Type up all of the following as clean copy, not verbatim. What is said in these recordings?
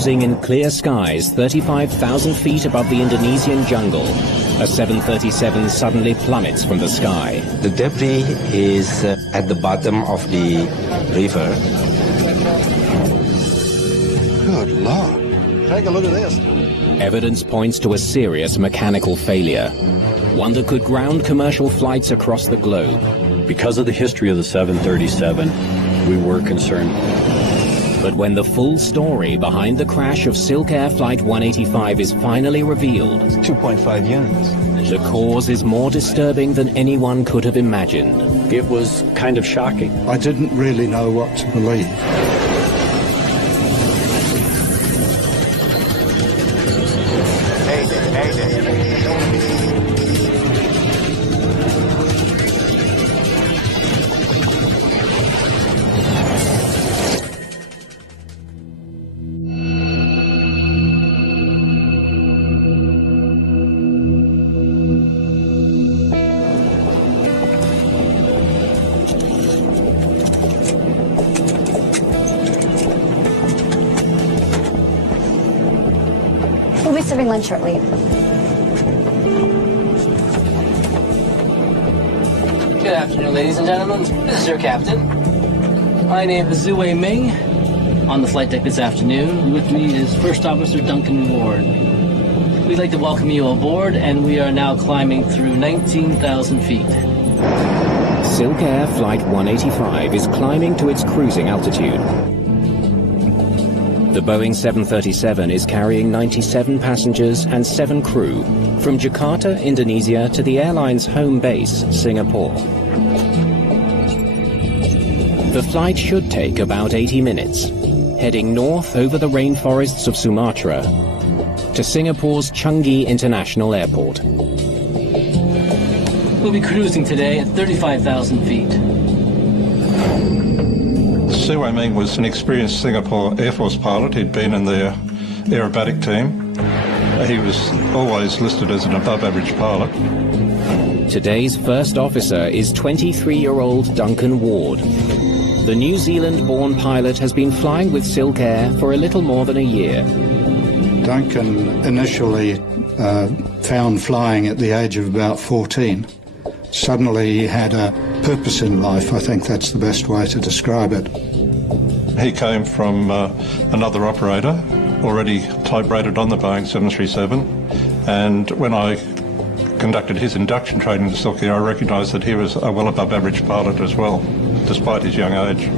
cruising in clear skies 35,000 feet above the Indonesian jungle, a 737 suddenly plummets from the sky. The debris is at the bottom of the river. Good Lord. Take a look at this. Evidence points to a serious mechanical failure, one that could ground commercial flights across the globe. Because of the history of the 737, we were concerned. But when the full story behind the crash of SilkAir Flight 185 is finally revealed, It's 2.5 units. the cause is more disturbing than anyone could have imagined. It was kind of shocking. I didn't really know what to believe. We'll be serving lunch shortly. Good afternoon, ladies and gentlemen. This is your captain. My name is Zue Ming. On the flight deck this afternoon, with me is First Officer Duncan Ward. We'd like to welcome you aboard, and we are now climbing through 19,000 feet. SilkAir Flight 185 is climbing to its cruising altitude. The Boeing 737 is carrying 97 passengers and 7 crew from Jakarta, Indonesia to the airline's home base, Singapore. The flight should take about 80 minutes, heading north over the rainforests of Sumatra to Singapore's Changi International Airport. We'll be cruising today at 35,000 feet. Zue Ming was an experienced Singapore Air Force pilot. He'd been in their aerobatic team. He was always listed as an above-average pilot. Today's first officer is 23-year-old Duncan Ward. The New Zealand-born pilot has been flying with SilkAir for a little more than a year. Duncan initially found flying at the age of about 14. Suddenly he had a purpose in life. I think that's the best way to describe it. He came from another operator, already type-rated on the Boeing 737, and when I conducted his induction training to SilkAir, I recognised that he was a well above average pilot as well, despite his young age.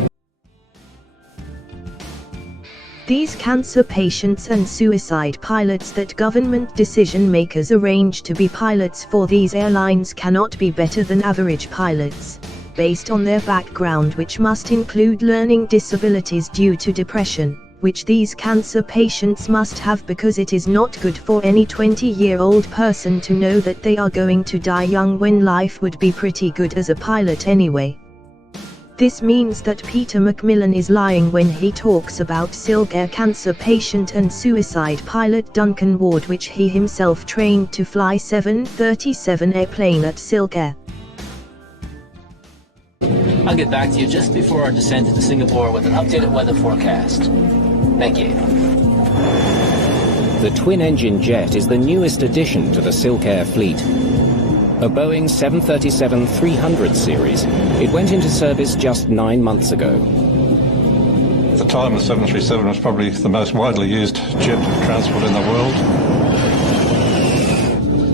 These cancer patients and suicide pilots that government decision makers arrange to be pilots for these airlines cannot be better than average pilots, based on their background, which must include learning disabilities due to depression, which these cancer patients must have, because it is not good for any 20-year-old person to know that they are going to die young when life would be pretty good as a pilot anyway. This means that Peter Macmillan is lying when he talks about SilkAir cancer patient and suicide pilot Duncan Ward, which he himself trained to fly 737 airplane at SilkAir. I'll get back to you just before our descent into Singapore with an updated weather forecast. Thank you. The twin-engine jet is the newest addition to the SilkAir fleet. A Boeing 737-300 series, it went into service just 9 months ago. At the time, the 737 was probably the most widely used jet transport in the world.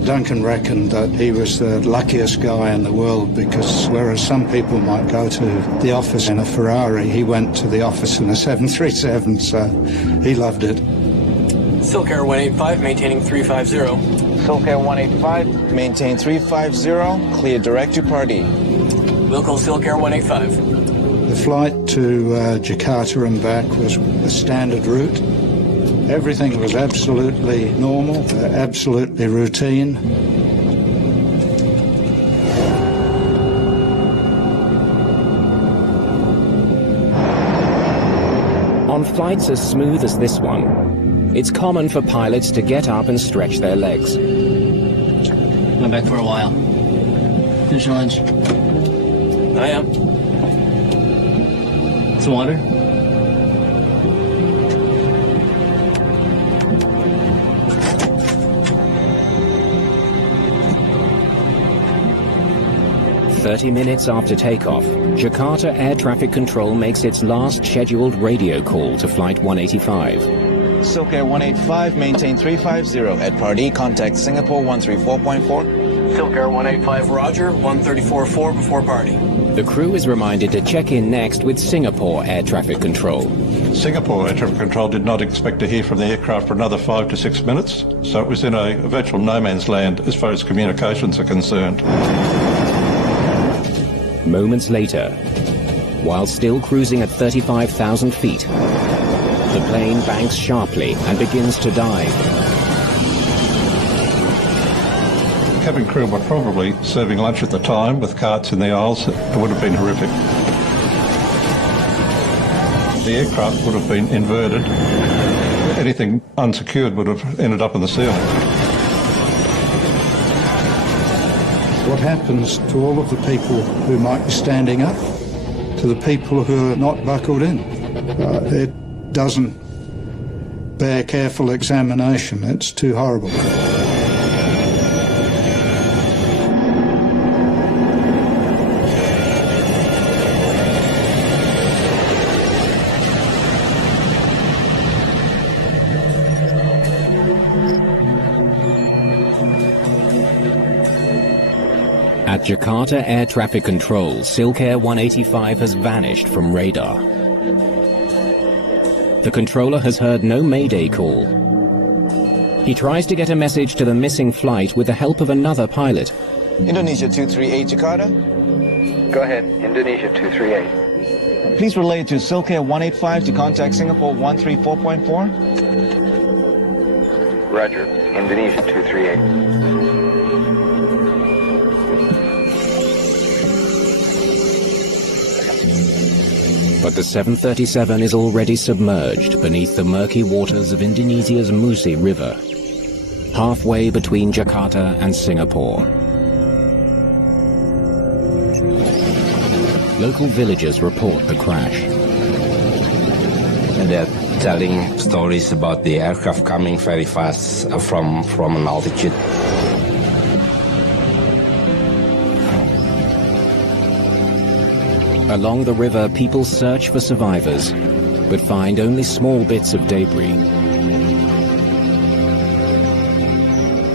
Duncan reckoned that he was the luckiest guy in the world, because whereas some people might go to the office in a Ferrari, he went to the office in a 737, so he loved it. SilkAir 185 maintaining 350. SilkAir 185, maintain 350, clear direct to party. Local SilkAir 185. The flight to Jakarta and back was a standard route. Everything was absolutely normal, absolutely routine. On flights as smooth as this one, it's common for pilots to get up and stretch their legs. I'm back for a while. Finish your lunch. I am. Some water? 30 minutes after takeoff, Jakarta Air Traffic Control makes its last scheduled radio call to Flight 185. SilkAir 185, maintain 350. At Party, contact Singapore 134.4. SilkAir 185, roger, 134.4 before Party. The crew is reminded to check in next with Singapore Air Traffic Control. Singapore Air Traffic Control did not expect to hear from the aircraft for another 5 to 6 minutes, so it was in a virtual no man's land as far as communications are concerned. Moments later, while still cruising at 35,000 feet, the plane banks sharply and begins to dive. Cabin crew were probably serving lunch at the time with carts in the aisles. It would have been horrific. The aircraft would have been inverted. Anything unsecured would have ended up in the ceiling. What happens to all of the people who might be standing up, to the people who are not buckled in? It doesn't bear careful examination. It's too horrible. At Jakarta Air Traffic Control, SilkAir 185 has vanished from radar. The controller has heard no Mayday call. He tries to get a message to the missing flight with the help of another pilot. Indonesia 238, Jakarta. Go ahead, Indonesia 238. Please relay to SilkAir 185 to contact Singapore 134.4. Roger, Indonesia 238. But the 737 is already submerged beneath the murky waters of Indonesia's Musi River, halfway between Jakarta and Singapore. Local villagers report the crash. They're telling stories about the aircraft coming very fast from an altitude. Along the river, people search for survivors, but find only small bits of debris.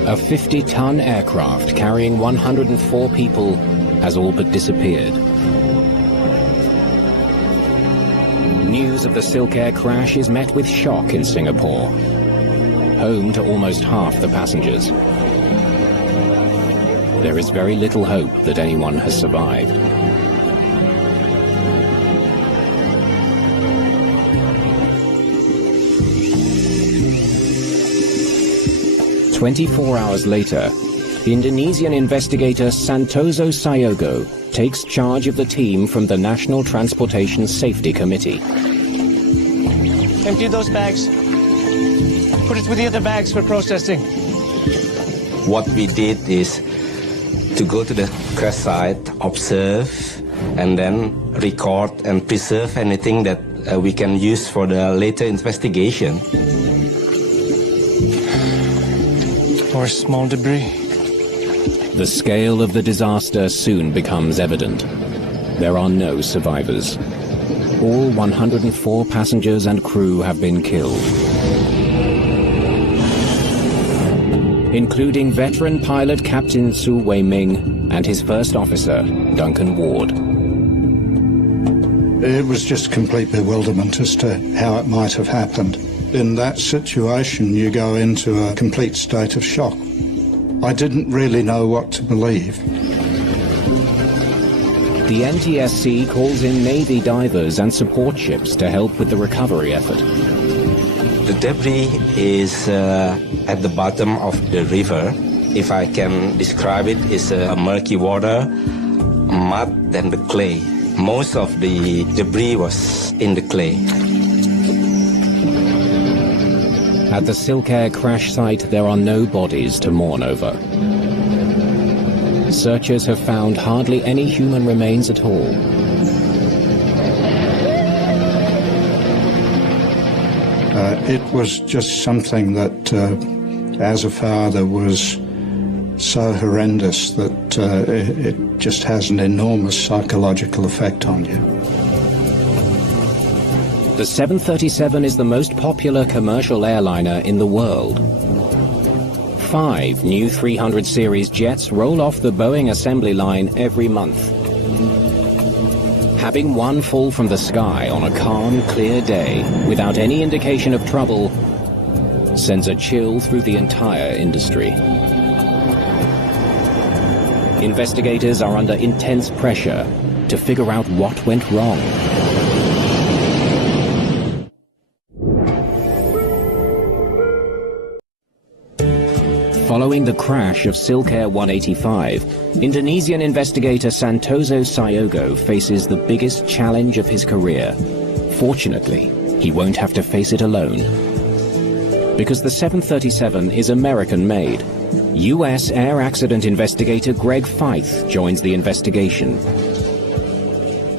A 50-ton aircraft carrying 104 people has all but disappeared. News of the SilkAir crash is met with shock in Singapore, home to almost half the passengers. There is very little hope that anyone has survived. 24 hours later, Indonesian investigator Santoso Sayogo takes charge of the team from the National Transportation Safety Committee. Empty those bags. Put it with the other bags for processing. What we did is to go to the crash site, observe, and then record and preserve anything that we can use for the later investigation. Or small debris. The scale of the disaster soon becomes evident. There are no survivors. All 104 passengers and crew have been killed, including veteran pilot Captain Su Wei-ming and his first officer, Duncan Ward. It was just complete bewilderment as to how it might have happened. In that situation, you go into a complete state of shock. I didn't really know what to believe. The NTSC calls in Navy divers and support ships to help with the recovery effort. The debris is at the bottom of the river. If I can describe it, it's a murky water, mud, and the clay. Most of the debris was in the clay. At the SilkAir crash site, there are no bodies to mourn over. Searchers have found hardly any human remains at all. It was just something that, as a father, was so horrendous that it just has an enormous psychological effect on you. The 737 is the most popular commercial airliner in the world. 5 new 300 series jets roll off the Boeing assembly line every month. Having one fall from the sky on a calm, clear day without any indication of trouble sends a chill through the entire industry. Investigators are under intense pressure to figure out what went wrong. Following the crash of SilkAir 185, Indonesian investigator Santoso Siogo faces the biggest challenge of his career. Fortunately, he won't have to face it alone. Because the 737 is American-made, U.S. air accident investigator Greg Feith joins the investigation.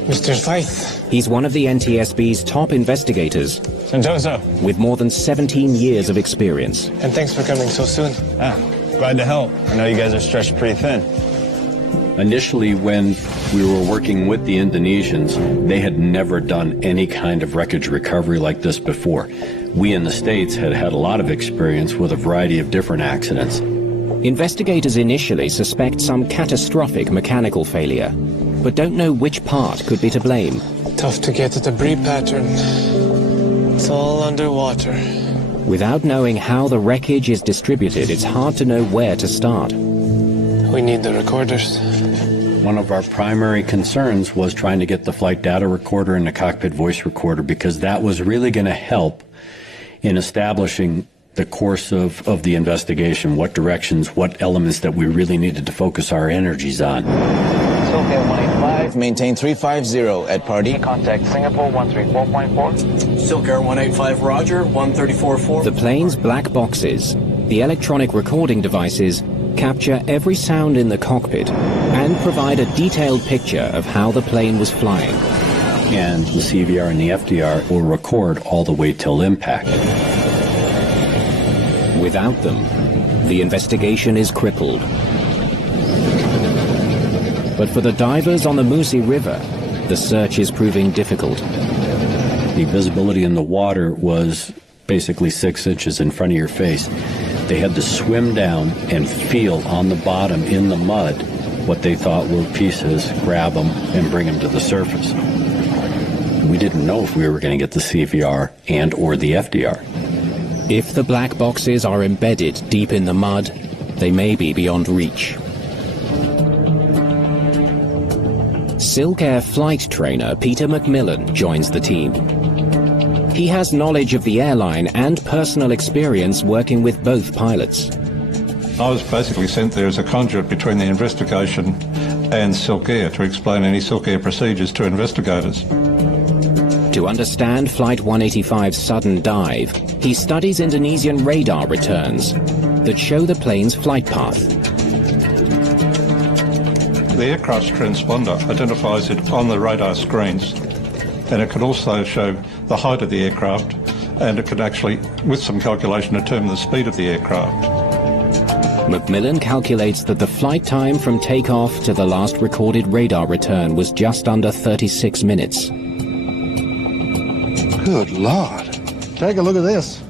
Mr. Feith. He's one of the NTSB's top investigators, Santoso. with more than 17 years of experience. And thanks for coming so soon. Glad to help. I know you guys are stretched pretty thin. Initially, when we were working with the Indonesians, they had never done any kind of wreckage recovery like this before. We in the States had had a lot of experience with a variety of different accidents. Investigators initially suspect some catastrophic mechanical failure, but don't know which part could be to blame. Tough to get a debris pattern. It's all underwater. Without knowing how the wreckage is distributed, it's hard to know where to start. We need the recorders. One of our primary concerns was trying to get the flight data recorder and the cockpit voice recorder, because that was really going to help in establishing the course of the investigation, what directions, what elements that we really needed to focus our energies on. SilkAir 185, maintain 350 at party. Contact Singapore 134.4. SilkAir 185, roger, 134.4. The plane's black boxes, the electronic recording devices, capture every sound in the cockpit and provide a detailed picture of how the plane was flying. And the CVR and the FDR will record all the way till impact. Without them, the investigation is crippled. But for the divers on the Musi River, the search is proving difficult. The visibility in the water was basically 6 inches in front of your face. They had to swim down and feel on the bottom in the mud what they thought were pieces, grab them, and bring them to the surface. We didn't know if we were going to get the CVR and or the FDR. If the black boxes are embedded deep in the mud, they may be beyond reach. SilkAir Flight trainer Peter McMillan joins the team. He has knowledge of the airline and personal experience working with both pilots. I was basically sent there as a conduit between the investigation and SilkAir to explain any SilkAir procedures to investigators. To understand Flight 185's sudden dive, he studies Indonesian radar returns that show the plane's flight path. The aircraft's transponder identifies it on the radar screens, and it can also show the height of the aircraft, and it can actually, with some calculation, determine the speed of the aircraft. McMillan calculates that the flight time from takeoff to the last recorded radar return was just under 36 minutes. Good Lord. Take a look at this.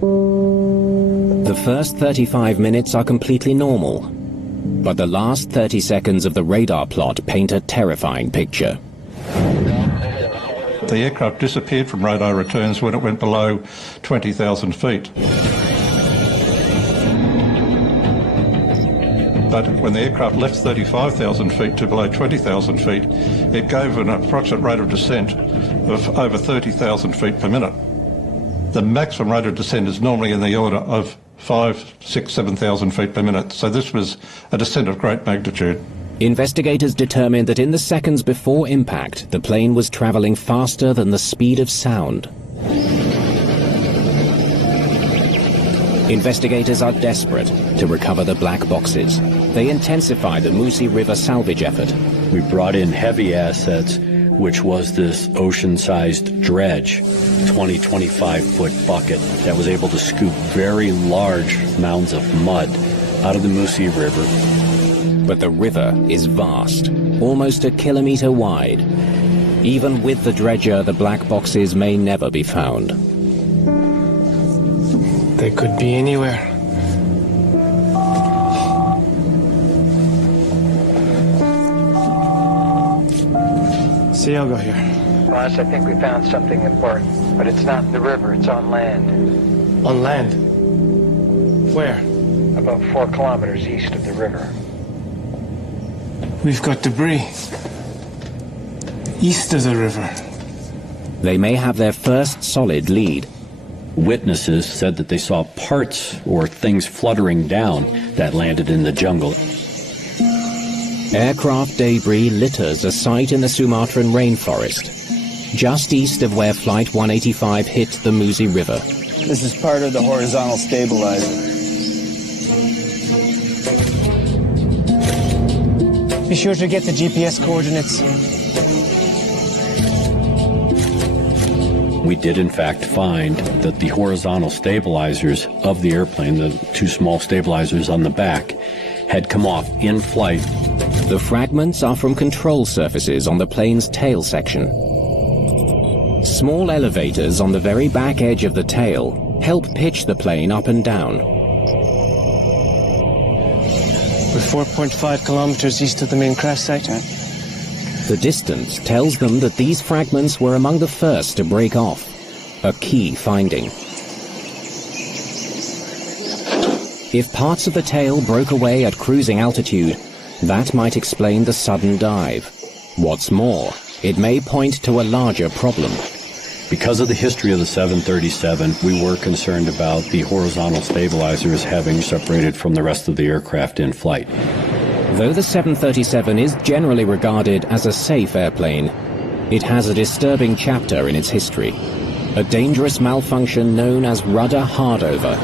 The first 35 minutes are completely normal, but the last 30 seconds of the radar plot paint a terrifying picture. The aircraft disappeared from radar returns when it went below 20,000 feet. But when the aircraft left 35,000 feet to below 20,000 feet, it gave an approximate rate of descent of over 30,000 feet per minute. The maximum rate of descent is normally in the order of 5,000, 6,000, 7,000 feet per minute. So this was a descent of great magnitude. Investigators determined that in the seconds before impact, the plane was traveling faster than the speed of sound. Investigators are desperate to recover the black boxes. They intensify the Musi River salvage effort. We brought in heavy assets, which was this ocean-sized dredge, 20, 25-foot bucket that was able to scoop very large mounds of mud out of the Musi River. But the river is vast, almost a kilometer wide. Even with the dredger, the black boxes may never be found. They could be anywhere. SilkAir here. Boss, I think we found something important, but it's not in the river, it's on land. On land? Where? About 4 kilometers east of the river. We've got debris. East of the river. They may have their first solid lead. Witnesses said that they saw parts or things fluttering down that landed in the jungle. Aircraft debris litters a site in the Sumatran rainforest, just east of where Flight 185 hit the Musi River. This is part of the horizontal stabilizer. Be sure to get the GPS coordinates. We did in fact find that the horizontal stabilizers of the airplane, the 2 small stabilizers on the back, had come off in flight. The fragments are from control surfaces on the plane's tail section. Small elevators on the very back edge of the tail help pitch the plane up and down. We're 4.5 kilometers east of the main crash site. The distance tells them that these fragments were among the first to break off, a key finding. If parts of the tail broke away at cruising altitude, that might explain the sudden dive. What's more, it may point to a larger problem. Because of the history of the 737, we were concerned about the horizontal stabilizers having separated from the rest of the aircraft in flight. Though the 737 is generally regarded as a safe airplane, it has a disturbing chapter in its history. A dangerous malfunction known as rudder hardover.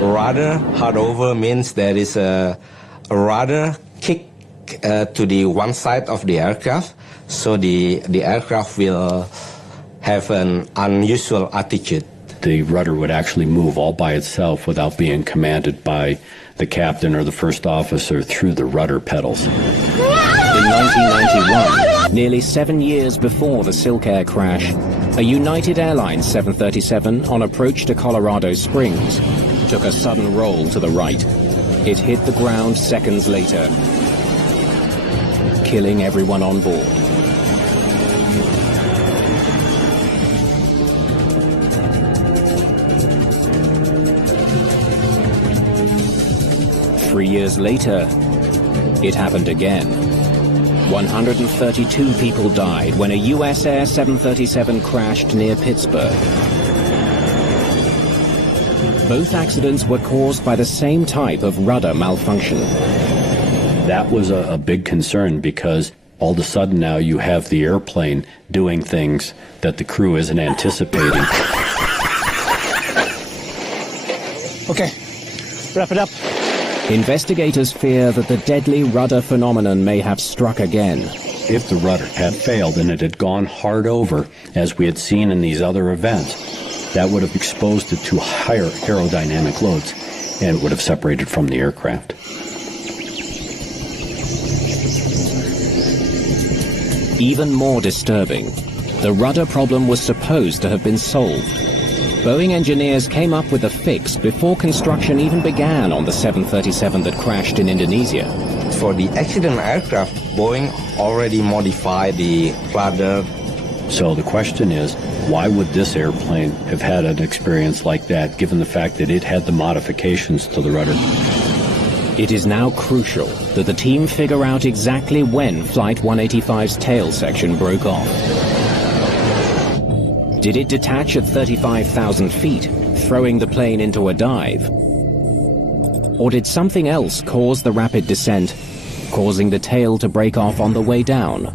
Rudder hardover means there is a rudder kick to the one side of the aircraft, so the aircraft will have an unusual attitude. The rudder would actually move all by itself without being commanded by the captain or the first officer through the rudder pedals. In 1991, nearly 7 years before the SilkAir crash, a United Airlines 737 on approach to Colorado Springs took a sudden roll to the right. It hit the ground seconds later, killing everyone on board. Three years later, it happened again. 132 people died when a US Air 737 crashed near Pittsburgh. Both accidents were caused by the same type of rudder malfunction. That was a big concern because all of a sudden now you have the airplane doing things that the crew isn't anticipating. Okay, wrap it up. Investigators fear that the deadly rudder phenomenon may have struck again. If the rudder had failed and it had gone hard over, as we had seen in these other events, that would have exposed it to higher aerodynamic loads and it would have separated from the aircraft. Even more disturbing, the rudder problem was supposed to have been solved. Boeing engineers came up with a fix before construction even began on the 737 that crashed in Indonesia. For the accident aircraft, Boeing already modified the rudder. So the question is, why would this airplane have had an experience like that, given the fact that it had the modifications to the rudder? It is now crucial that the team figure out exactly when Flight 185's tail section broke off. Did it detach at 35,000 feet, throwing the plane into a dive? Or did something else cause the rapid descent, causing the tail to break off on the way down?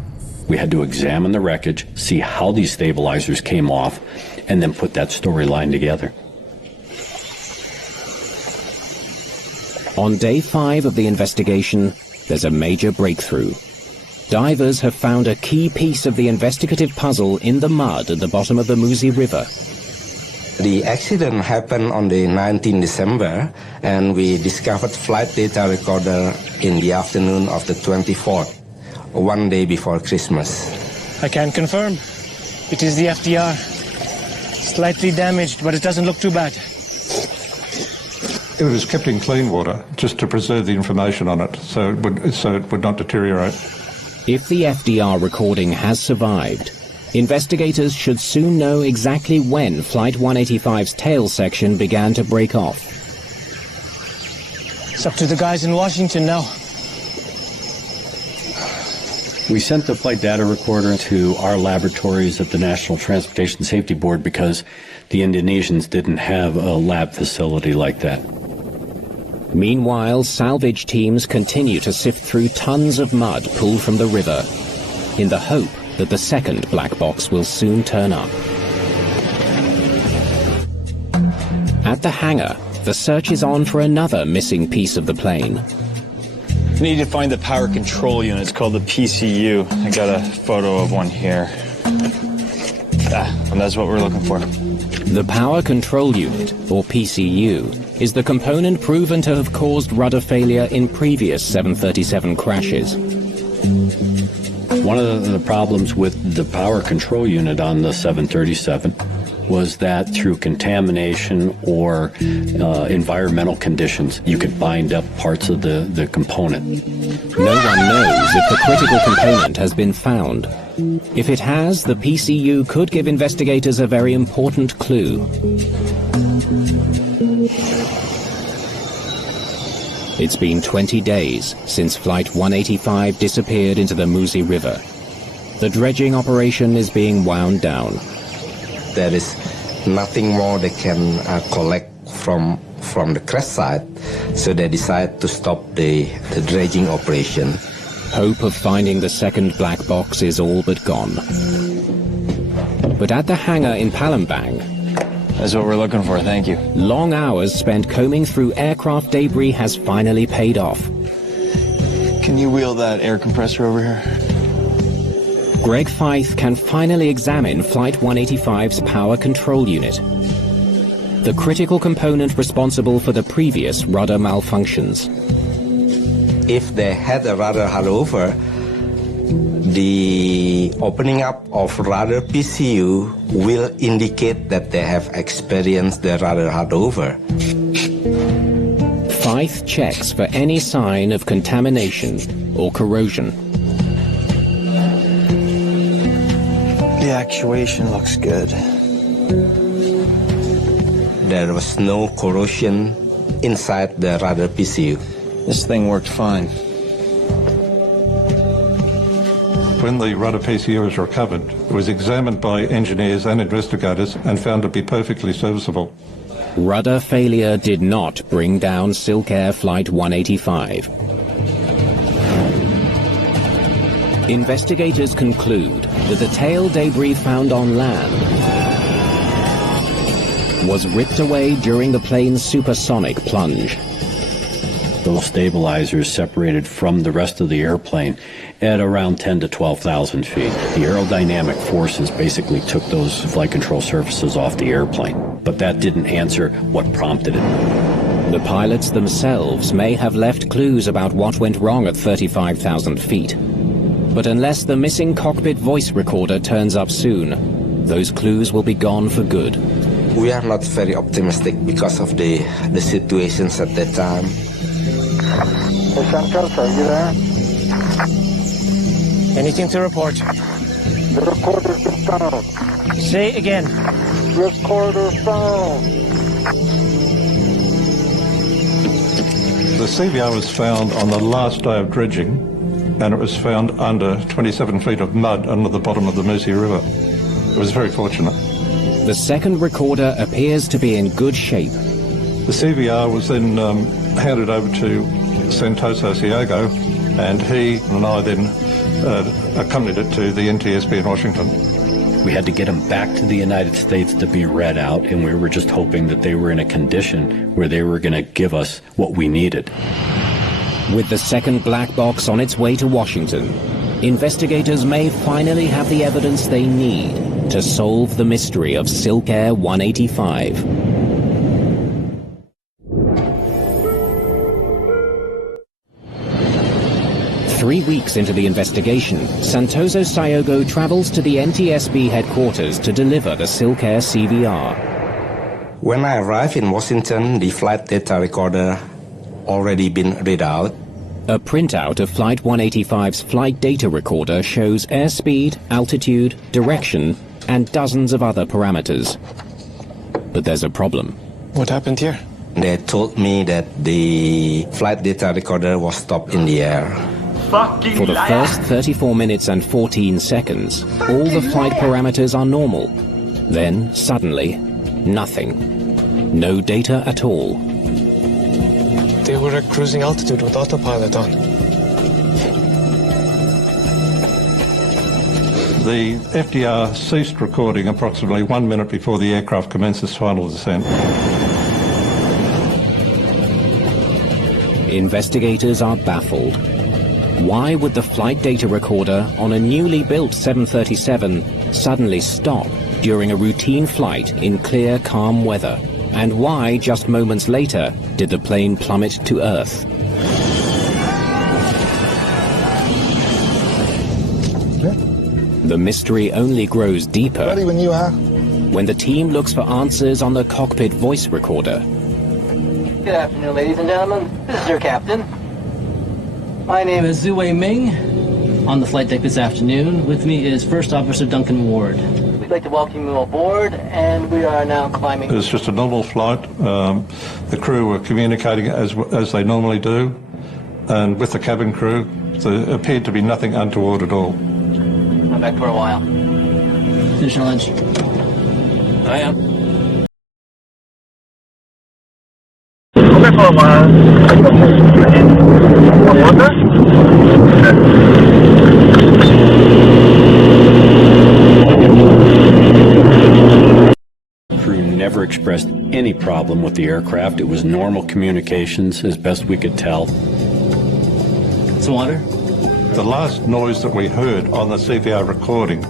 We had to examine the wreckage, see how these stabilizers came off, and then put that storyline together. On day 5 of the investigation, there's a major breakthrough. Divers have found a key piece of the investigative puzzle in the mud at the bottom of the Musi River. The accident happened on the 19th December, and we discovered flight data recorder in the afternoon of the 24th, one day before Christmas. I can confirm. It is the FDR. Slightly damaged, but it doesn't look too bad. It was kept in clean water just to preserve the information on it, so it would not deteriorate. If the FDR recording has survived, investigators should soon know exactly when Flight 185's tail section began to break off. It's up to the guys in Washington now. We sent the flight data recorder to our laboratories at the National Transportation Safety Board because the Indonesians didn't have a lab facility like that. Meanwhile, salvage teams continue to sift through tons of mud pulled from the river in the hope that the second black box will soon turn up. At the hangar, the search is on for another missing piece of the plane. We need to find the power control unit. It's called the PCU. I got a photo of one here. And that's what we're looking for. The Power Control Unit, or PCU, is the component proven to have caused rudder failure in previous 737 crashes. One of the problems with the power control unit on the 737 was that through contamination or environmental conditions, you could bind up parts of the component. No one knows if the critical component has been found. If it has, the PCU could give investigators a very important clue. It's been 20 days since Flight 185 disappeared into the Musi River. The dredging operation is being wound down. There is nothing more they can collect from the crash site, so they decide to stop the dredging operation. Hope of finding the second black box is all but gone. But at the hangar in Palembang, that's what we're looking for, thank you. Long hours spent combing through aircraft debris has finally paid off. Can you wheel that air compressor over here? Greg Feith can finally examine Flight 185's power control unit, the critical component responsible for the previous rudder malfunctions. If they had a rudder hull-over, the opening up of rudder PCU will indicate that they have experienced the rudder hull-over. Feith checks for any sign of contamination or corrosion. The actuation looks good. There was no corrosion inside the rudder PCU. This thing worked fine. When the rudder PCU was recovered, it was examined by engineers and investigators and found to be perfectly serviceable. Rudder failure did not bring down SilkAir Flight 185. Investigators conclude that the tail debris found on land was ripped away during the plane's supersonic plunge. Those stabilizers separated from the rest of the airplane at around 10 to 12,000 feet. The aerodynamic forces basically took those flight control surfaces off the airplane, but that didn't answer what prompted it. The pilots themselves may have left clues about what went wrong at 35,000 feet. But unless the missing cockpit voice recorder turns up soon, those clues will be gone for good. We are not very optimistic because of the situations at that time. Hey, Santos, are you there? Anything to report? The recorder's been found. Say again. Recorder found. The CVR was found on the last day of dredging, and it was found under 27 feet of mud under the bottom of the Musi River. It was very fortunate. The second recorder appears to be in good shape. The CVR was then handed over to Santoso Ciago, and he and I then accompanied it to the NTSB in Washington. We had to get them back to the United States to be read out, and we were just hoping that they were in a condition where they were going to give us what we needed. With the second black box on its way to Washington, investigators may finally have the evidence they need to solve the mystery of SilkAir 185. Three weeks into the investigation, Santoso Sayogo travels to the NTSB headquarters to deliver the SilkAir CVR. When I arrived in Washington, the flight data recorder already been read out. A printout of Flight 185's flight data recorder shows airspeed, altitude, direction, and dozens of other parameters. But there's a problem. What happened here? They told me that the flight data recorder was stopped in the air. For the first 34 minutes and 14 seconds, all the flight parameters are normal. Then, suddenly, nothing. No data at all. They were at cruising altitude with autopilot on. The FDR ceased recording approximately 1 minute before the aircraft commenced its final descent. Investigators are baffled. Why would the flight data recorder on a newly built 737 suddenly stop during a routine flight in clear, calm weather? And why, just moments later, did the plane plummet to Earth? The mystery only grows deeper when you are. When the team looks for answers on the cockpit voice recorder. Good afternoon, ladies and gentlemen. This is your captain. My name is Zue Ming. On the flight deck this afternoon, with me is First Officer Duncan Ward. We'd like to welcome you aboard, and we are now climbing. It was just a normal flight. The crew were communicating as they normally do, and with the cabin crew, there appeared to be nothing untoward at all. I'm back for a while. Finish your lunch. I am. Okay, for a while. Water? Crew never expressed any problem with the aircraft. It was normal communications as best we could tell. Some water? The last noise that we heard on the CVR recording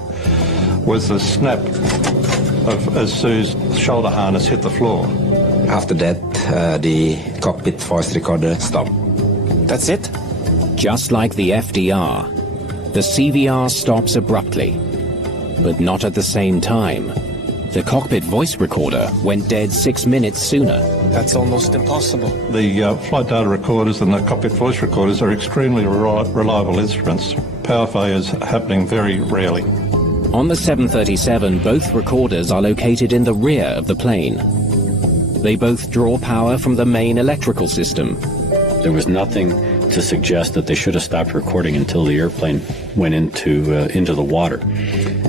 was the snap of as Sue's shoulder harness hit the floor. After that, the cockpit voice recorder stopped. That's it? Just like the FDR, the CVR stops abruptly, but not at the same time. The cockpit voice recorder went dead 6 minutes sooner. That's almost impossible. The flight data recorders and the cockpit voice recorders are extremely reliable instruments. Power failures happening very rarely. On the 737, both recorders are located in the rear of the plane. They both draw power from the main electrical system. There was nothing to suggest that they should have stopped recording until the airplane went into the water.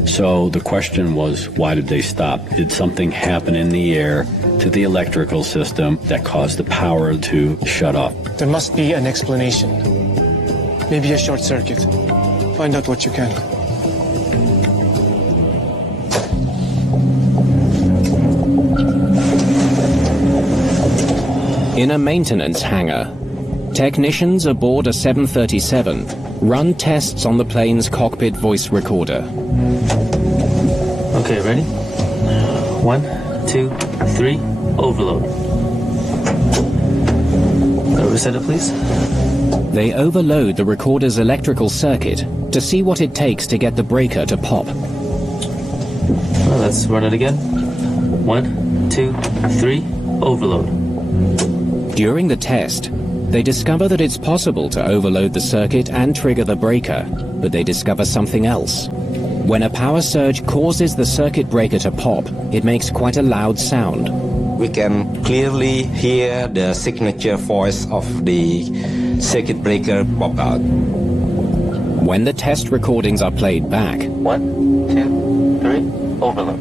So the question was, why did they stop? Did something happen in the air to the electrical system that caused the power to shut off? There must be an explanation. Maybe a short circuit. Find out what you can. In a maintenance hangar, technicians aboard a 737 run tests on the plane's cockpit voice recorder. Okay, ready? 1, 2, 3, overload. Reset it, please. They overload the recorder's electrical circuit to see what it takes to get the breaker to pop. Well, let's run it again. 1, 2, 3, overload. During the test, they discover that it's possible to overload the circuit and trigger the breaker, but they discover something else. When a power surge causes the circuit breaker to pop, it makes quite a loud sound. We can clearly hear the signature voice of the circuit breaker pop out. When the test recordings are played back, 1, 2, 3, overload.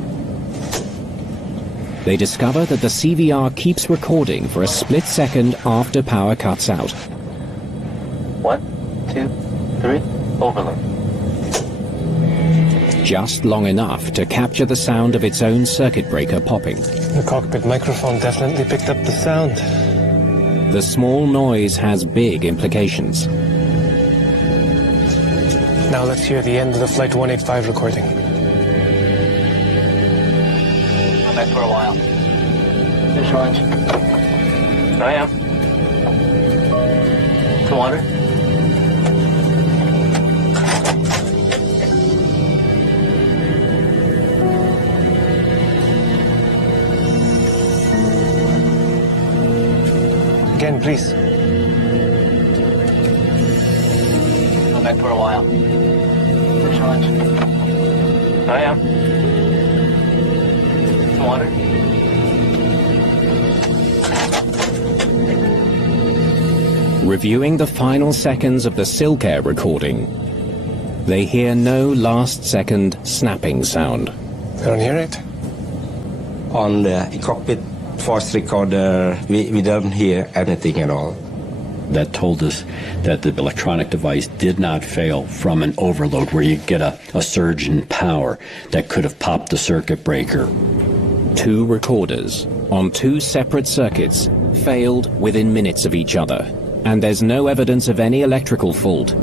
They discover that the CVR keeps recording for a split second after power cuts out. 1, 2, 3, overload. Just long enough to capture the sound of its own circuit breaker popping. The cockpit microphone definitely picked up the sound. The small noise has big implications. Now let's hear the end of the Flight 185 recording. I'm back for a while. Finish lunch. I am. Some water? Again, please. I'm back for a while. Finish lunch. I am. Some water? Reviewing the final seconds of the SilkAir recording, they hear no last-second snapping sound. I don't hear it. On the cockpit voice recorder, we don't hear anything at all. That told us that the electronic device did not fail from an overload where you get a surge in power that could have popped the circuit breaker. Two recorders on two separate circuits failed within minutes of each other, and there's no evidence of any electrical fault.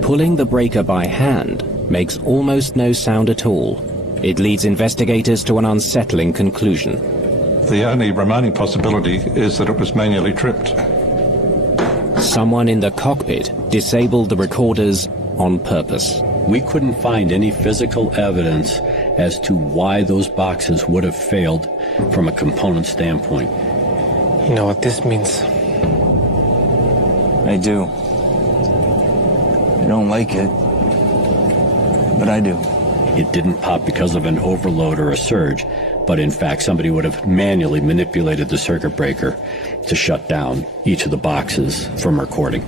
Pulling the breaker by hand makes almost no sound at all. It leads investigators to an unsettling conclusion. The only remaining possibility is that it was manually tripped. Someone in the cockpit disabled the recorders on purpose. We couldn't find any physical evidence as to why those boxes would have failed from a component standpoint. You know what this means? I do. I don't like it, but I do. It didn't pop because of an overload or a surge, but in fact somebody would have manually manipulated the circuit breaker to shut down each of the boxes from recording.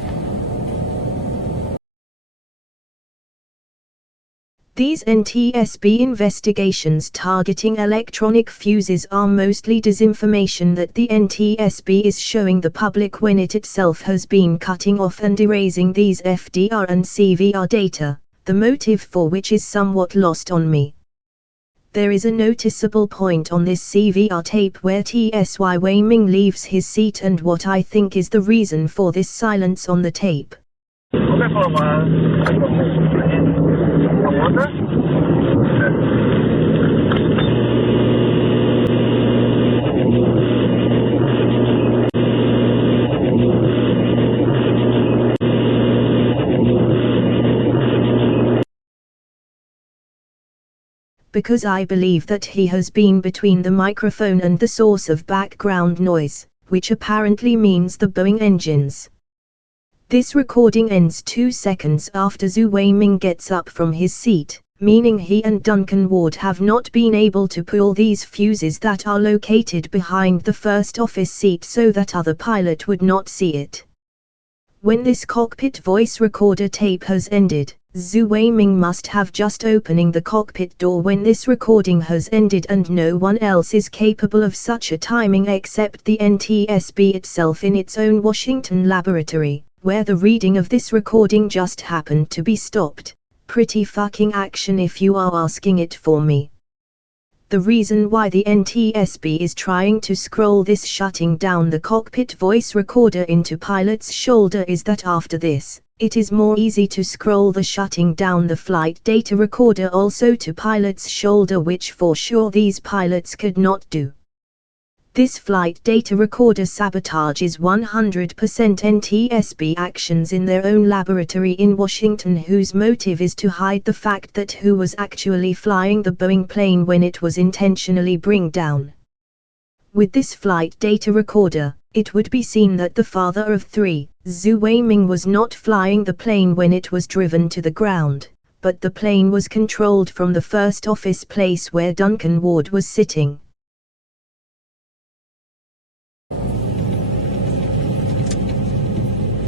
These NTSB investigations targeting electronic fuses are mostly disinformation that the NTSB is showing the public when it itself has been cutting off and erasing these FDR and CVR data, the motive for which is somewhat lost on me. There is a noticeable point on this CVR tape where TSY Wei Ming leaves his seat and what I think is the reason for this silence on the tape. Okay, for a while. Water? Because I believe that he has been between the microphone and the source of background noise, which apparently means the Boeing engines. This recording ends 2 seconds after Zhu Weiming gets up from his seat, meaning he and Duncan Ward have not been able to pull these fuses that are located behind the first office seat so that other pilot would not see it. When this cockpit voice recorder tape has ended, Zhu Weiming must have just opening the cockpit door when this recording has ended, and no one else is capable of such a timing except the NTSB itself in its own Washington laboratory, where the reading of this recording just happened to be stopped. Pretty fucking action if you are asking it for me. The reason why the NTSB is trying to scroll this shutting down the cockpit voice recorder into pilot's shoulder is that after this, it is more easy to scroll the shutting down the flight data recorder also to pilot's shoulder, which for sure these pilots could not do. This flight data recorder sabotage is 100% NTSB actions in their own laboratory in Washington, whose motive is to hide the fact that who was actually flying the Boeing plane when it was intentionally bring down. With this flight data recorder, it would be seen that the father of three, Zhu Weiming, was not flying the plane when it was driven to the ground, but the plane was controlled from the first office place where Duncan Ward was sitting.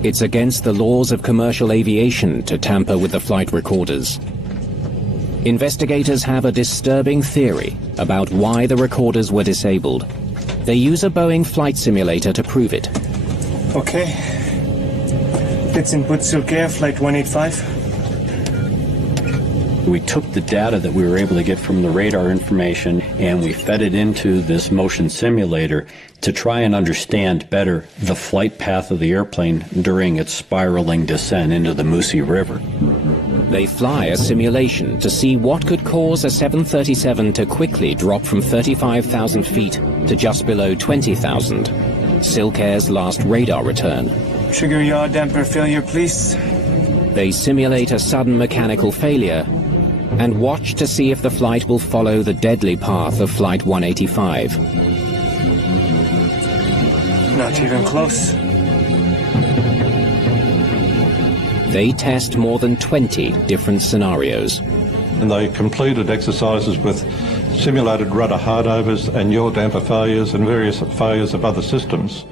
It's against the laws of commercial aviation to tamper with the flight recorders. Investigators have a disturbing theory about why the recorders were disabled. They use a Boeing flight simulator to prove it. Okay. Let's input SilkAir Flight 185. We took the data that we were able to get from the radar information and we fed it into this motion simulator to try and understand better the flight path of the airplane during its spiraling descent into the Musi River. They fly a simulation to see what could cause a 737 to quickly drop from 35,000 feet to just below 20,000. SilkAir's last radar return. Trigger yaw damper failure, please. They simulate a sudden mechanical failure and watch to see if the flight will follow the deadly path of Flight 185. Not even close. They test more than 20 different scenarios. And they completed exercises with simulated rudder hardovers and yaw damper failures and various failures of other systems.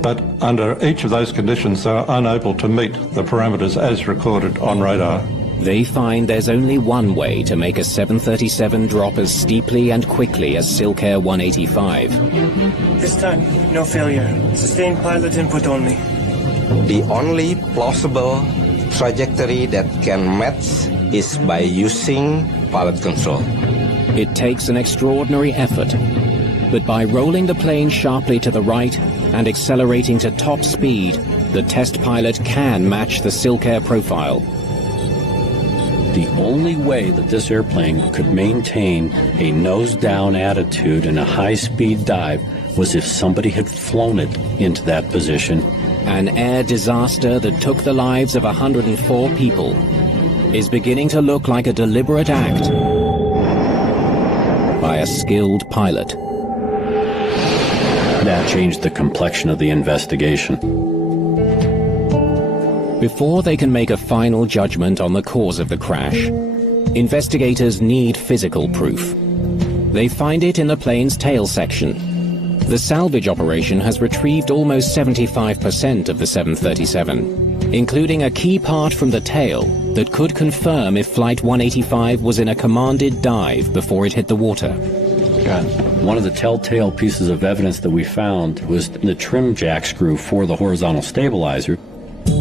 But under each of those conditions, they are unable to meet the parameters as recorded on radar. They find there's only one way to make a 737 drop as steeply and quickly as SilkAir 185. This time, no failure. Sustained pilot input only. The only plausible trajectory that can match is by using pilot control. It takes an extraordinary effort, but by rolling the plane sharply to the right and accelerating to top speed, the test pilot can match the SilkAir profile. The only way that this airplane could maintain a nose-down attitude in a high-speed dive was if somebody had flown it into that position. An air disaster that took the lives of 104 people is beginning to look like a deliberate act by a skilled pilot. That changed the complexion of the investigation. Before they can make a final judgment on the cause of the crash, investigators need physical proof. They find it in the plane's tail section. The salvage operation has retrieved almost 75% of the 737, including a key part from the tail that could confirm if Flight 185 was in a commanded dive before it hit the water. One of the telltale pieces of evidence that we found was the trim jack screw for the horizontal stabilizer.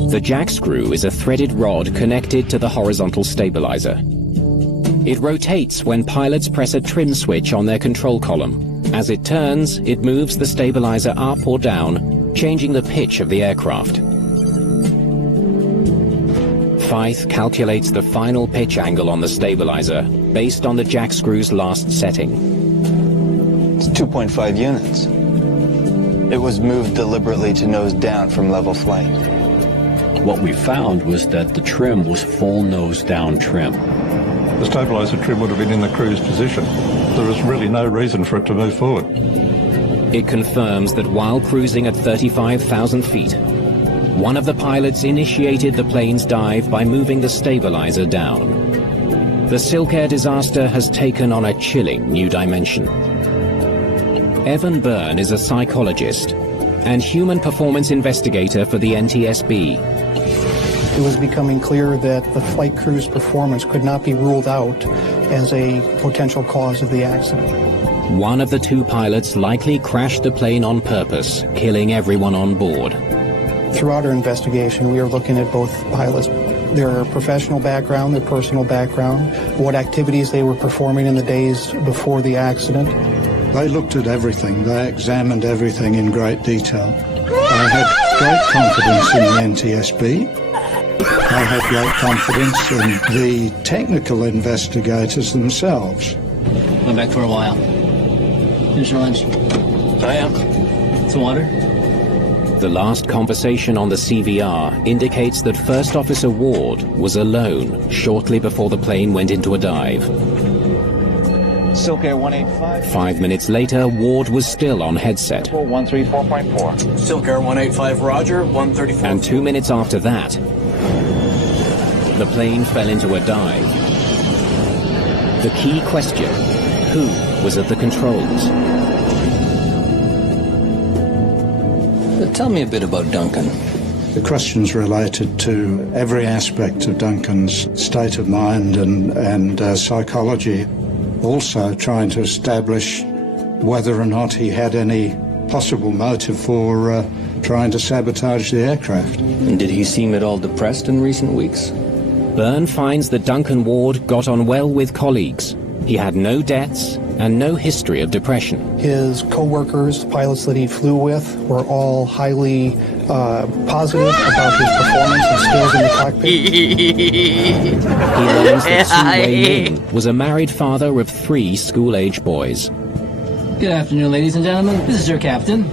The jack screw is a threaded rod connected to the horizontal stabilizer. It rotates when pilots press a trim switch on their control column. As it turns, it moves the stabilizer up or down, changing the pitch of the aircraft. Fythe calculates the final pitch angle on the stabilizer based on the jack screw's last setting. It's 2.5 units. It was moved deliberately to nose down from level flight. What we found was that the trim was full nose down trim. The stabilizer trim would have been in the cruise position. There was really no reason for it to move forward. It confirms that while cruising at 35,000 feet, one of the pilots initiated the plane's dive by moving the stabilizer down. The SilkAir disaster has taken on a chilling new dimension. Evan Byrne is a psychologist and human performance investigator for the NTSB. It was becoming clear that the flight crew's performance could not be ruled out as a potential cause of the accident. One of the two pilots likely crashed the plane on purpose, killing everyone on board. Throughout our investigation, we are looking at both pilots, their professional background, their personal background, what activities they were performing in the days before the accident. They looked at everything. They examined everything in great detail. I had great confidence in the NTSB. I had great confidence in the technical investigators themselves. Went back for a while. Finish your lunch. I am. Some water? The last conversation on the CVR indicates that First Officer Ward was alone shortly before the plane went into a dive. SilkAir 185. 5 minutes later, Ward was still on headset. 134.4. SilkAir 185, Roger, 134. And 2 minutes after that, the plane fell into a dive. The key question, who was at the controls? Tell me a bit about Duncan. The questions related to every aspect of Duncan's state of mind and psychology, also trying to establish whether or not he had any possible motive for trying to sabotage the aircraft. And did he seem at all depressed in recent weeks? Byrne finds that Duncan Ward got on well with colleagues, He had no debts and no history of depression. His co-workers, pilots that he flew with, were all highly positive about his performance and skills in the cockpit. He learns that Su Wei Ming was a married father of 3 school-age boys. Good afternoon, ladies and gentlemen. This is your captain.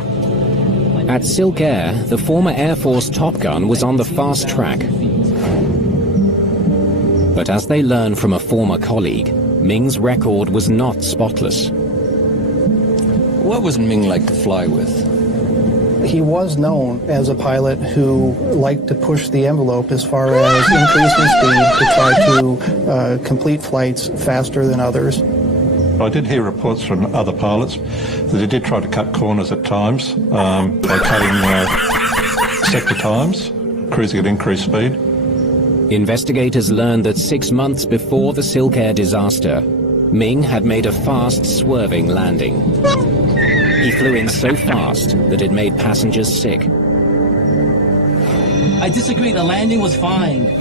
At SilkAir, the former Air Force Top Gun was on the fast track. But as they learned from a former colleague, Ming's record was not spotless. What was Ming like to fly with? He was known as a pilot who liked to push the envelope as far as increasing speed to try to complete flights faster than others. I did hear reports from other pilots that he did try to cut corners at times by cutting sector times, cruising at increased speed. Investigators learned that 6 months before the SilkAir disaster, Ming had made a fast, swerving landing. He flew in so fast that it made passengers sick. I disagree. The landing was fine.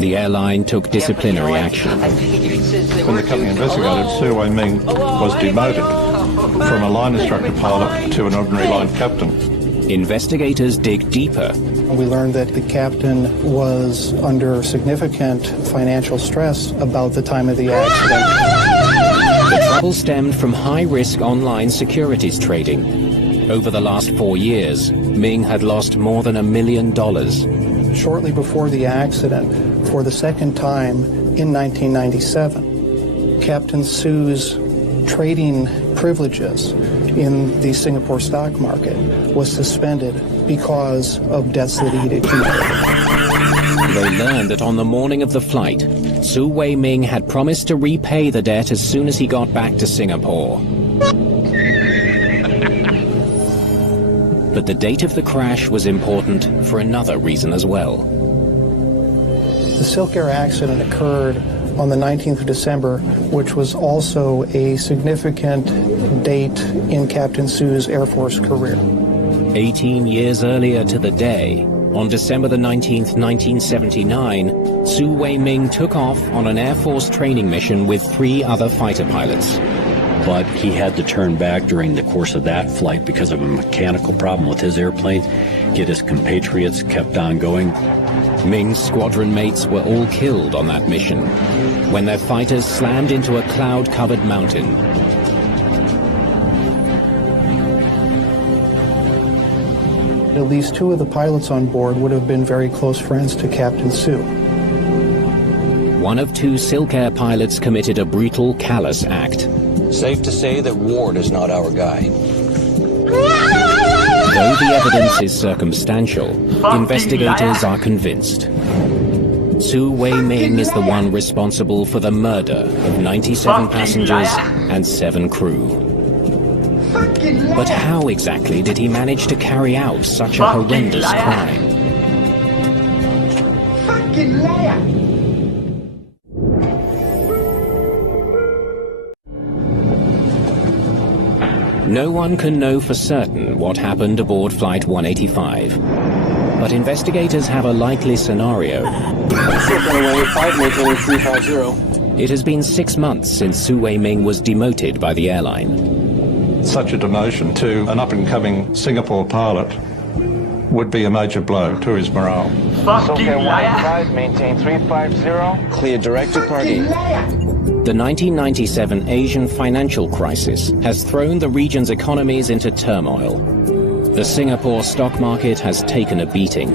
The airline took disciplinary action. When the company investigated, Su Wei Ming was demoted from a line instructor pilot to an ordinary line captain. Investigators dig deeper. We learned that the captain was under significant financial stress about the time of the accident. The trouble stemmed from high-risk online securities trading. Over the last 4 years, Ming had lost more than $1 million. Shortly before the accident, for the second time in 1997, Captain Su's trading privileges in the Singapore stock market was suspended because of debts that he'd accumulated. They learned that on the morning of the flight, Su Wei Ming had promised to repay the debt as soon as he got back to Singapore. But the date of the crash was important for another reason as well. The SilkAir accident occurred on the 19th of December, which was also a significant date in Captain Su's Air Force career. 18 years earlier to the day, on December the 19th, 1979, Su Wei Ming took off on an Air Force training mission with 3 other fighter pilots. But he had to turn back during the course of that flight because of a mechanical problem with his airplane, yet his compatriots kept on going. Ming's squadron mates were all killed on that mission when their fighters slammed into a cloud-covered mountain. At least 2 of the pilots on board would have been very close friends to Captain Su. One of 2 SilkAir pilots committed a brutal, callous act. Safe to say that Ward is not our guy. Though the evidence is circumstantial, investigators are convinced. Su Wei Ming is the one responsible for the murder of 97 passengers and 7 crew. But how exactly did he manage to carry out such a horrendous crime? Fucking liar! No one can know for certain what happened aboard Flight 185. But investigators have a likely scenario. It has been 6 months since Su Wei Ming was demoted by the airline. Such a demotion to an up-and-coming Singapore pilot would be a major blow to his morale. SilkAir 185, maintain 350. Clear direct to party. The 1997 Asian financial crisis has thrown the region's economies into turmoil. The Singapore stock market has taken a beating.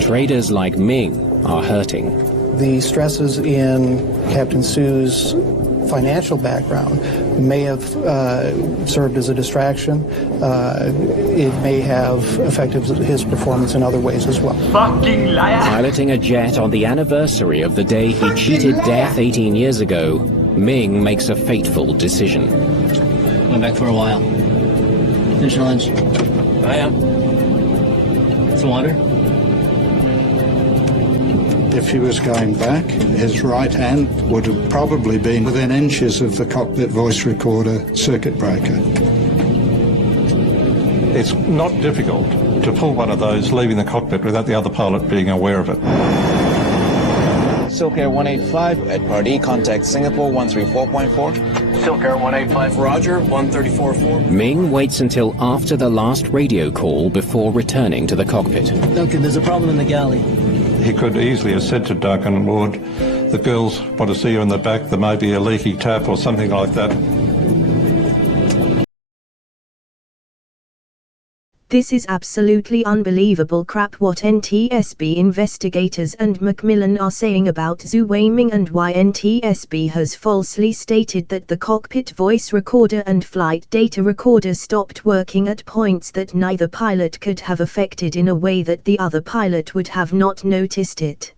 Traders like Ming are hurting. The stresses in Captain Su's financial background may have served as a distraction. It may have affected his performance in other ways as well. Fucking liar! Piloting a jet on the anniversary of the day he cheated death 18 years ago, Ming makes a fateful decision. Going back for a while. Finish your lunch. I am. Some water? If he was going back, his right hand would have probably been within inches of the cockpit voice recorder circuit breaker. It's not difficult to pull one of those leaving the cockpit without the other pilot being aware of it. SilkAir 185 at Pardee, contact Singapore 134.4. SilkAir 185, roger, 134.4. Ming waits until after the last radio call before returning to the cockpit. Duncan, there's a problem in the galley. He could easily have said to Duncan, Lord, the girls want to see you in the back, there may be a leaky tap or something like that. This is absolutely unbelievable crap what NTSB investigators and Macmillan are saying about Zhu Weiming and why NTSB has falsely stated that the cockpit voice recorder and flight data recorder stopped working at points that neither pilot could have affected in a way that the other pilot would have not noticed it.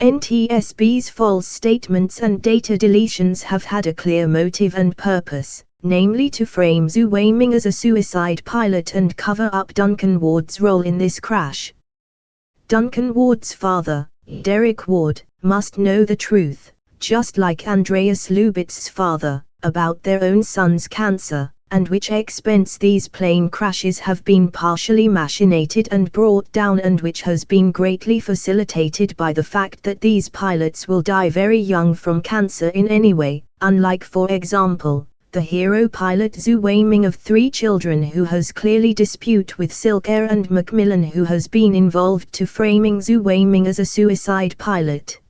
NTSB's false statements and data deletions have had a clear motive and purpose, namely to frame Zhu Weiming as a suicide pilot and cover up Duncan Ward's role in this crash. Duncan Ward's father, Derek Ward, must know the truth, just like Andreas Lubitz's father, about their own son's cancer, and which expense these plane crashes have been partially machinated and brought down, and which has been greatly facilitated by the fact that these pilots will die very young from cancer in any way, unlike, for example, the hero pilot Zhu Weiming of 3 children, who has clearly dispute with SilkAir and Macmillan, who has been involved to framing Zhu Weiming as a suicide pilot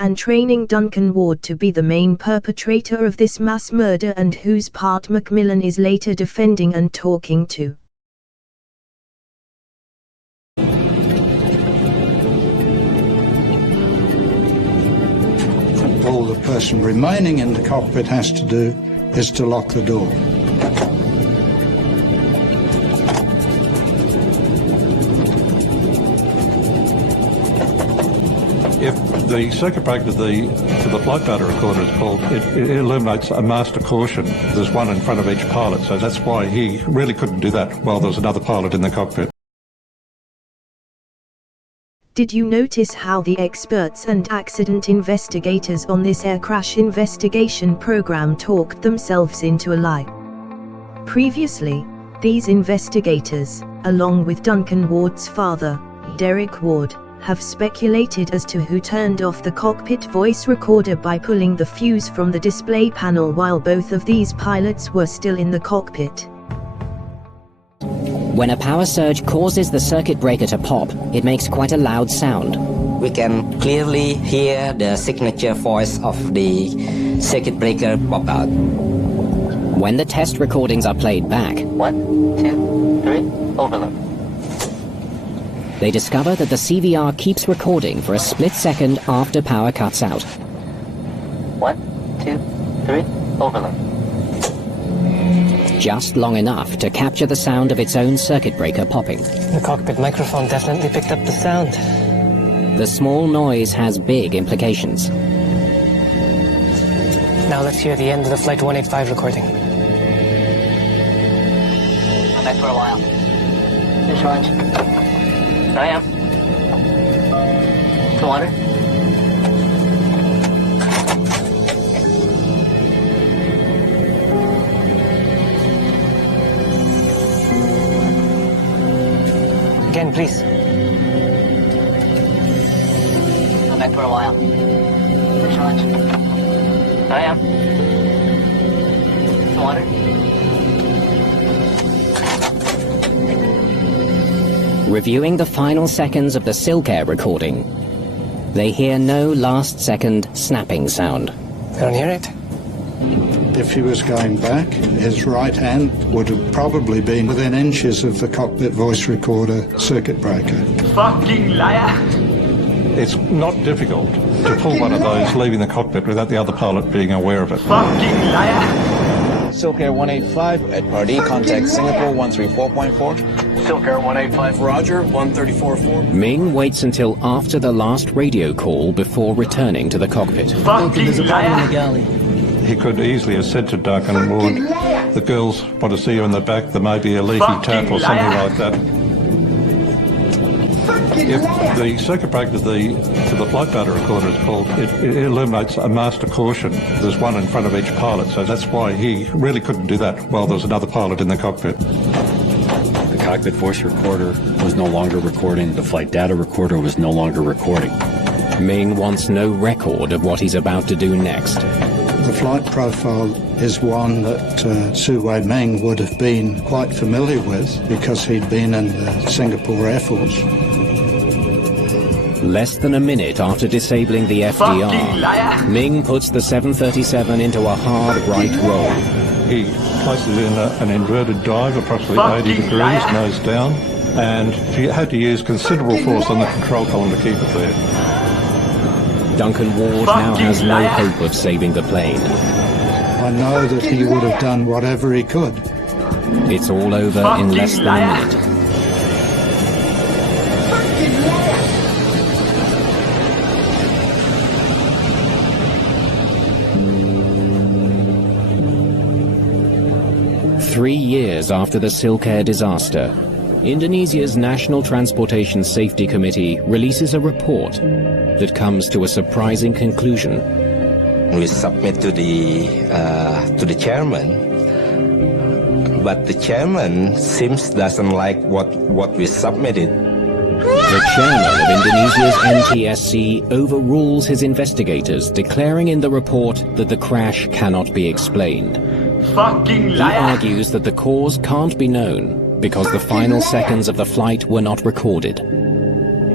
and training Duncan Ward to be the main perpetrator of this mass murder, and whose part Macmillan is later defending and talking to. All the person remaining in the cockpit has to do is to lock the door. If the circuit breaker to the flight data recorder is called, it illuminates a master caution. There's one in front of each pilot, so that's why he really couldn't do that while there was another pilot in the cockpit. Did you notice how the experts and accident investigators on this air crash investigation program talked themselves into a lie? Previously, these investigators, along with Duncan Ward's father, Derek Ward, have speculated as to who turned off the cockpit voice recorder by pulling the fuse from the display panel while both of these pilots were still in the cockpit. When a power surge causes the circuit breaker to pop, it makes quite a loud sound. We can clearly hear the signature voice of the circuit breaker pop out. When the test recordings are played back, 1, 2, 3, overload. They discover that the CVR keeps recording for a split second after power cuts out. 1, 2, 3, overload. Just long enough to capture the sound of its own circuit breaker popping. The cockpit microphone definitely picked up the sound. The small noise has big implications. Now let's hear the end of the Flight 185 recording. I'm back for a while. Here's Raj. I am. The water? Again, please. I'm back for a while. Here's Raj. I am. The water? Reviewing the final seconds of the SilkAir recording, they hear no last-second snapping sound. I don't hear it. If he was going back, his right hand would have probably been within inches of the cockpit voice recorder circuit breaker. Fucking liar! It's not difficult to pull one of those leaving the cockpit without the other pilot being aware of it. Fucking liar! SilkAir 185 at Pardee, contact Singapore 134.4. SilkAir 185, roger, 134.4. Ming waits until after the last radio call before returning to the cockpit. Duncan, there's a problem in the galley. He could easily have said to Duncan, Lord, the girls want to see you in the back, there may be a leaky tap or something like that. If the circuit breaker to the flight data recorder is called, it illuminates a master caution. There's one in front of each pilot, so that's why he really couldn't do that while there was another pilot in the cockpit. The cockpit voice recorder was no longer recording. The flight data recorder was no longer recording. Ming wants no record of what he's about to do next. The flight profile is one that Su Wei Ming would have been quite familiar with because he'd been in the Singapore Air Force. Less than a minute after disabling the FDR, Ming puts the 737 into a hard right roll. He places in an inverted dive, approximately 80 degrees, nose down, and he had to use considerable force on the control column to keep it there. Duncan Ward now has no hope of saving the plane. I know that he would have done whatever he could. It's all over in less than a minute. Three years after the SilkAir disaster, Indonesia's National Transportation Safety Committee releases a report that comes to a surprising conclusion. We submit to the chairman, but the chairman seems doesn't like what we submitted. The chairman of Indonesia's NTSC overrules his investigators, declaring in the report that the crash cannot be explained. He argues that the cause can't be known because the final seconds of the flight were not recorded.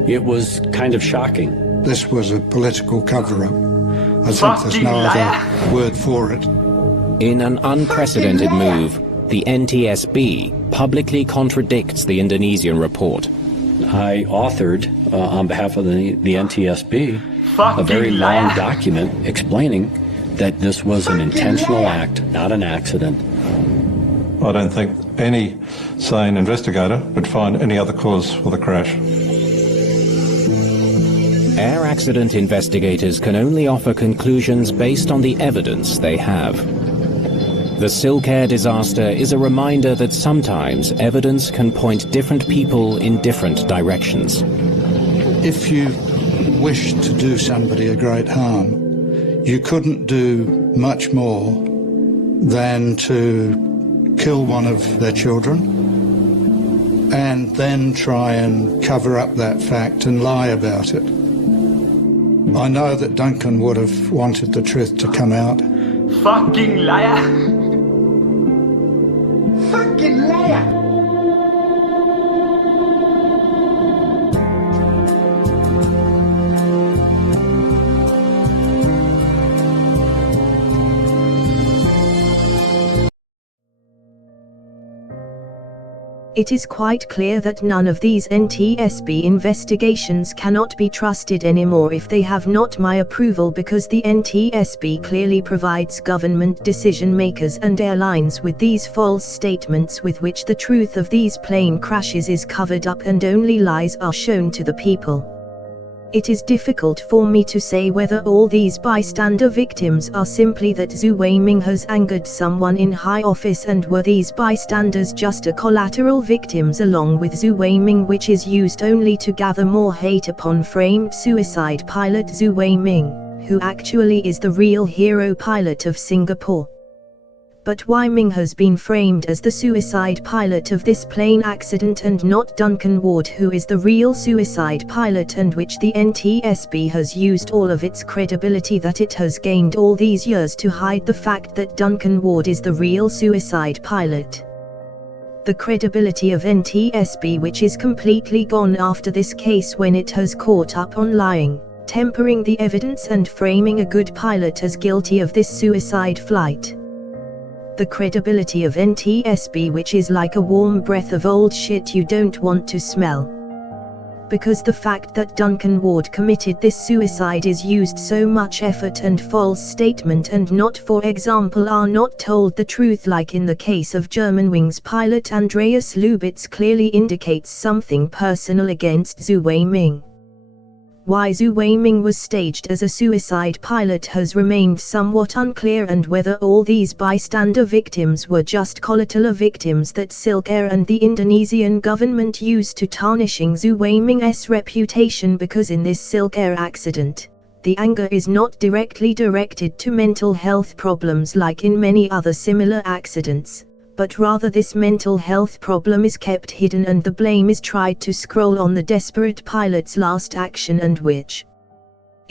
It was kind of shocking. This was a political cover-up. I think there's no other word for it. In an unprecedented move, the NTSB publicly contradicts the Indonesian report. I authored, on behalf of the NTSB, a very long document explaining that this was an intentional act, not an accident. I don't think any sane investigator would find any other cause for the crash. Air accident investigators can only offer conclusions based on the evidence they have. The SilkAir disaster is a reminder that sometimes evidence can point different people in different directions. If you wish to do somebody a great harm, you couldn't do much more than to kill one of their children and then try and cover up that fact and lie about it. I know that Duncan would have wanted the truth to come out. Fucking liar! Fucking liar! It is quite clear that none of these NTSB investigations cannot be trusted anymore if they have not my approval, because the NTSB clearly provides government decision makers and airlines with these false statements with which the truth of these plane crashes is covered up and only lies are shown to the people. It is difficult for me to say whether all these bystander victims are simply that Zhu Weiming has angered someone in high office, and were these bystanders just a collateral victims along with Zhu Weiming, which is used only to gather more hate upon framed suicide pilot Zhu Weiming, who actually is the real hero pilot of Singapore. But Weiming has been framed as the suicide pilot of this plane accident and not Duncan Ward, who is the real suicide pilot, and which the NTSB has used all of its credibility that it has gained all these years to hide the fact that Duncan Ward is the real suicide pilot. The credibility of NTSB, which is completely gone after this case when it has caught up on lying, tempering the evidence and framing a good pilot as guilty of this suicide flight. The credibility of NTSB, which is like a warm breath of old shit you don't want to smell. Because the fact that Duncan Ward committed this suicide is used so much effort and false statement, and not, for example, are not told the truth, like in the case of Germanwings pilot Andreas Lubitz, clearly indicates something personal against Zhu Weiming. Why Zhu Weiming was staged as a suicide pilot has remained somewhat unclear, and whether all these bystander victims were just collateral victims that SilkAir and the Indonesian government used to tarnishing Zhu Weiming's reputation, because in this SilkAir accident, the anger is not directly directed to mental health problems like in many other similar accidents, but rather this mental health problem is kept hidden and the blame is tried to scroll on the desperate pilot's last action, and which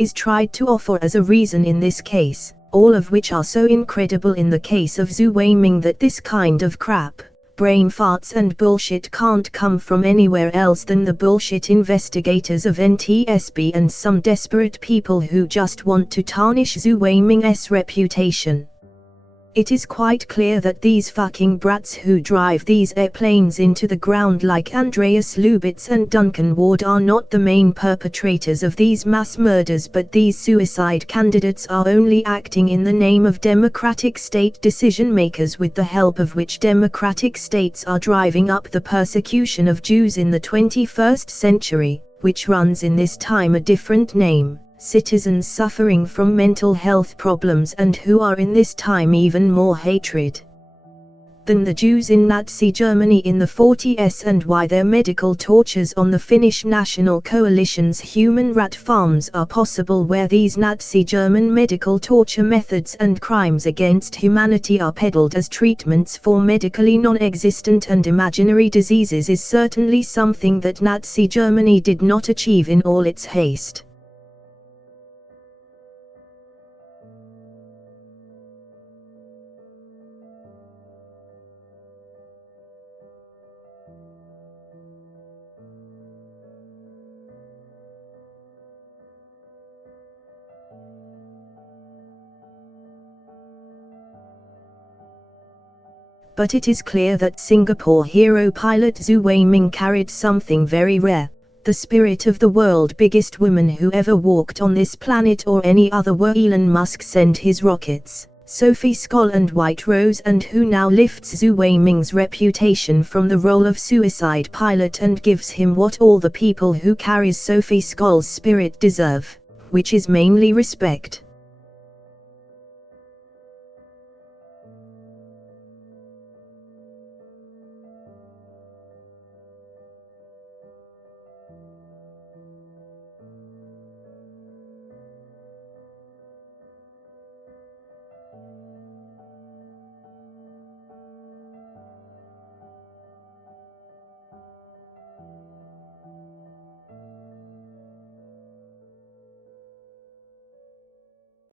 is tried to offer as a reason in this case, all of which are so incredible in the case of Zhu Weiming that this kind of crap, brain farts and bullshit can't come from anywhere else than the bullshit investigators of NTSB and some desperate people who just want to tarnish Zhu Weiming's reputation. It is quite clear that these fucking brats who drive these airplanes into the ground like Andreas Lubitz and Duncan Ward are not the main perpetrators of these mass murders, but these suicide candidates are only acting in the name of democratic state decision makers, with the help of which democratic states are driving up the persecution of Jews in the 21st century, which runs in this time a different name. Citizens suffering from mental health problems and who are in this time even more hatred than the Jews in Nazi Germany in the 40s, and why their medical tortures on the Finnish National Coalition's human rat farms are possible, where these Nazi German medical torture methods and crimes against humanity are peddled as treatments for medically non-existent and imaginary diseases, is certainly something that Nazi Germany did not achieve in all its haste. But it is clear that Singapore hero pilot Zhu Weiming carried something very rare, the spirit of the world's biggest woman who ever walked on this planet or any other, where Elon Musk sent his rockets, Sophie Scholl and White Rose, and who now lifts Zhu Weiming's reputation from the role of suicide pilot and gives him what all the people who carries Sophie Scholl's spirit deserve, which is mainly respect.